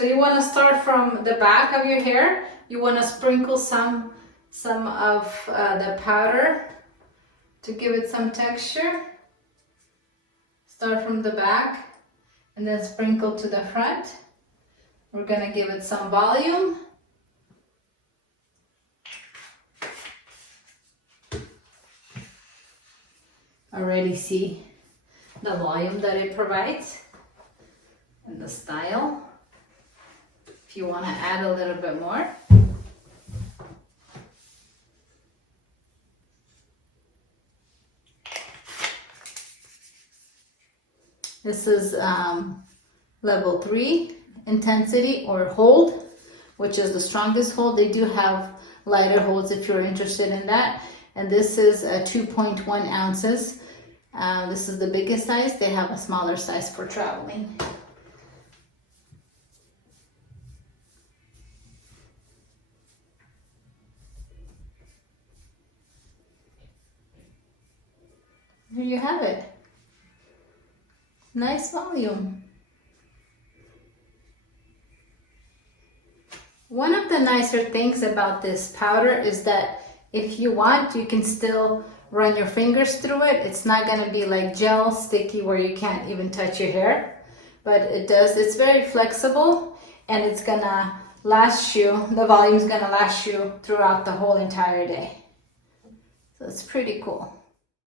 So you want to start from the back of your hair. You want to sprinkle some of the powder to give it some texture. Start from the back and then sprinkle to the front. We're going to give it some volume. Already see the volume that it provides and the style. If you want to add a little bit more. This is level 3 intensity or hold, which is the strongest hold. They do have lighter holds if you're interested in that. And this is 2.1 ounces. This is the biggest size. They have a smaller size for traveling. Here you have it. Nice volume. One of the nicer things about this powder is that if you want, you can still run your fingers through it. It's not going to be like gel sticky where you can't even touch your hair, but it's very flexible, and it's going to last you, the volume is going to last you throughout the whole entire day. So it's pretty cool.